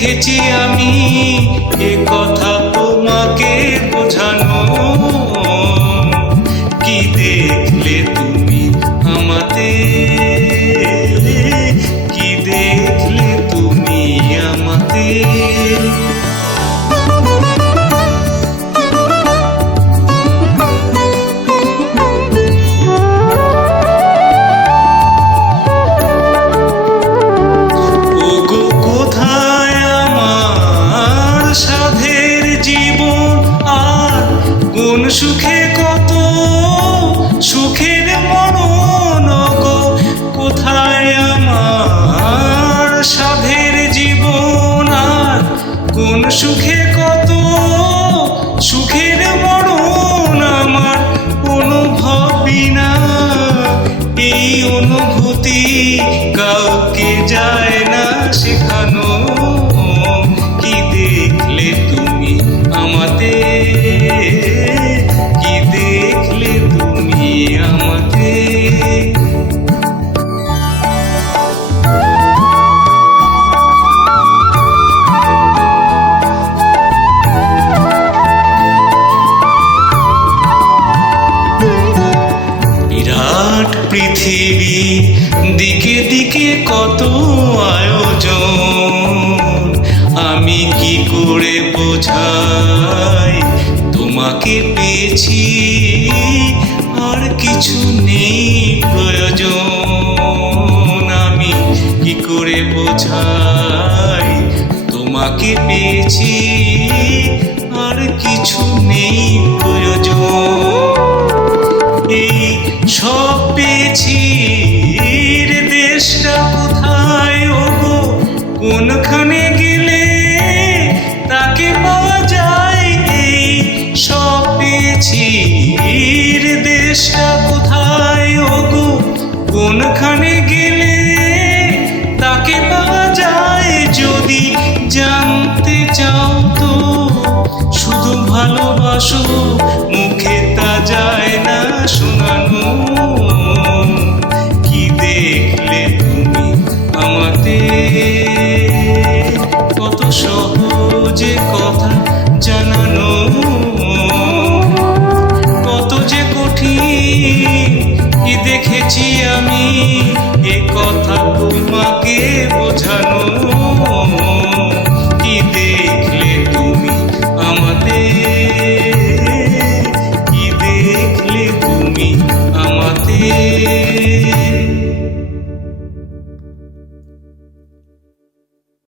দেখেছি আমি এ কথা তোমাকে বোঝানো। কি দেখলে তুমি আমাতে, কি দেখলে তুমি আমাতে। কোন সুখে কত সুখের মরণ গো, কোথায় আমার সাধের জীবন। আর কোন সুখে কত সুখের মরণ আমার অনুভবই না। এই অনুভূতি কাউকে যায় না শেখানো। কি দেখলে তুমি আমাতে, কি দেখলে তুমি আমাতে। বিরাট পৃথিবী, দিকে দিকে কত আয়োজন। আমি কি করে বোঝাই তোমাকে পেয়েছি, আর কিছু নেই প্রয়োজন। আমি কি করে বোঝাই তোমাকে পেয়েছি, আর কিছু নেই প্রয়োজন। এই সব পেয়েছি, দেশটা কোথায় ওগো, কোনখানে গেলে তাকে পাওয়া যায়। এই সব পেয়েছি, দেশটা কোথায় ওগো, কোনখানে গেলে তাকে পাওয়া যায়। যদি জানতে চাও তো শুধু ভালোবাসো, মুখে তা যায় না শোনানো। কি দেখলে তুমি আমাতে, কত সহজে কথা জানানো, কত যে কঠিন। কি দেখেছি আমি এ কথা তোমাকে বোঝানো। কি দেখলে তুমি আমাতে, কি দেখলে তুমি আমাতে।